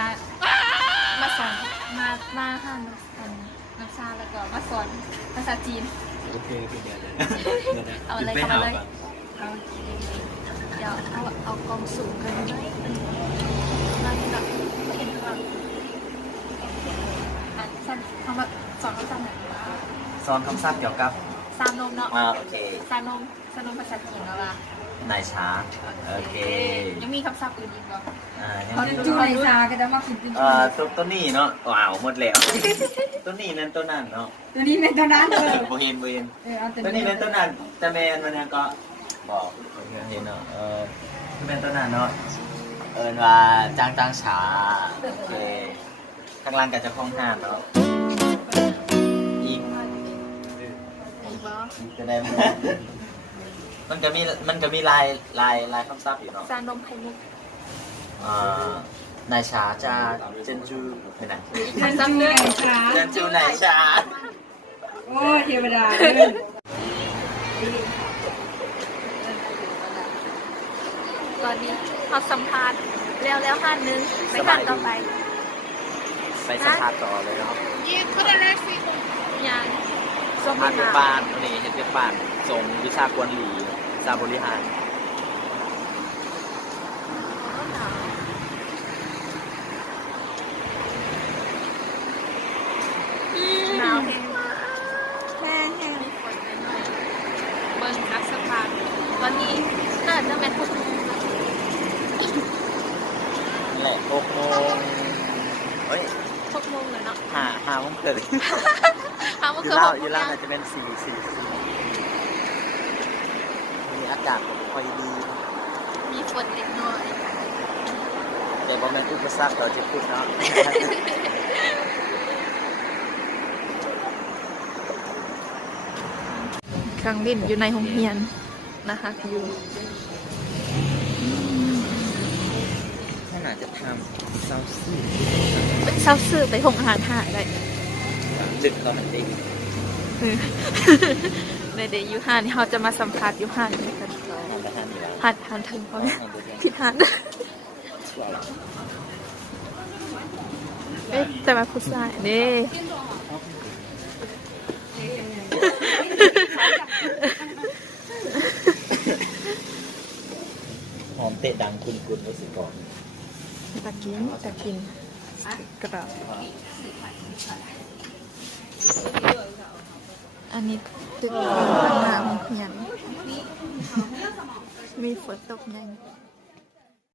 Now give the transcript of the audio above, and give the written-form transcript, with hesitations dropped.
ร้านมาสอนมาห้างน้ำชาแล้วก็มาสอนภาษาจีนโอเคเดี๋ยวเอาอะไรเข้ามาเลยโอเคเดี๋ยวเอากองสูงกันไหมน่าจะแบบเห็นแบบสั้นทำแบบสอนภาษาไหนสอนคำศัพท์เกี่ยวกับซานมเนาะโอเคซานมภาษาจีนแล้วล่ะนายช้าโอเคยังมีคำศัพท์อื่นอีกป่ะเขาจะจูนายชาก็จะมากินเป็นตัวนี้เนาะว้าวหมดแล้วตัวนี้นั่นตัวนั้นเนาะตัวนี้เป็นตัวนั้นโบเฮนตัวนี้เป็นตัวนั้นแต่แมนมันก็บอกเห็นเนาะคือเป็นตัวนั้นเนาะว่าจางฉาโอเคข้างล่างก็จะคล่องห้ามเนาะอีกจะได้มันก็มีลายคำศัพท์อยู่เนาะซานมไข่มุกนายชาจะเจนจูเป็นไงเจนจูนายชาโอ้เทวดาตอนนี้เขาสัมภาษณ์แล้วหันนึงไปหันต่อไปสัมภาษณ์ต่อเลยเนาะยังสัมภาษณ์บ้านนี่เห็นเป็นบ้านส่งวิชากวนหลีซาบริหารหนาวแห้งมีฝนหน่อยเบิ้งนักสภาพตอนนี้น่าจะเป็น6 โมงแหละ6 โมงเฮ้ย6 โมงเลยเนาะ5 โมงเกิดอยู่ล่างอาจจะเป็น4มีอากาศค่อยดีมีฝนเล็กน้อยเดี๋ยวบอมแมนอุปสรรคเราจะพูดเนาะเครื่องบินอยู่ในห้องเรียนนะคะอยู่น่าจะทำเซาซื่อไปห้องอาหารหาได้ดึกตอนนั้นเองในเดย์ยูฮานเขาจะมาสัมภาษณ์ยูฮานกันหันถึงเขาผิดหันแต่มาพูดสายเด้หอมเตะดังคุณไว้สิก่อนตะกินกระดาษอันนี้ตึกข้างหน้าของเพียงมีฝนตกยัง